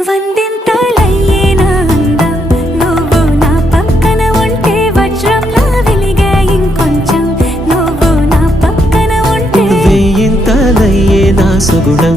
వందింతలయ్యేనా అందం నువ్వు నా పక్కన ఉంటే వజ్రంలా వెలిగే ఇంకొంచెం నువ్వు నా పక్కన ఉంటే వేయింతలయ్యేనా సుగుణం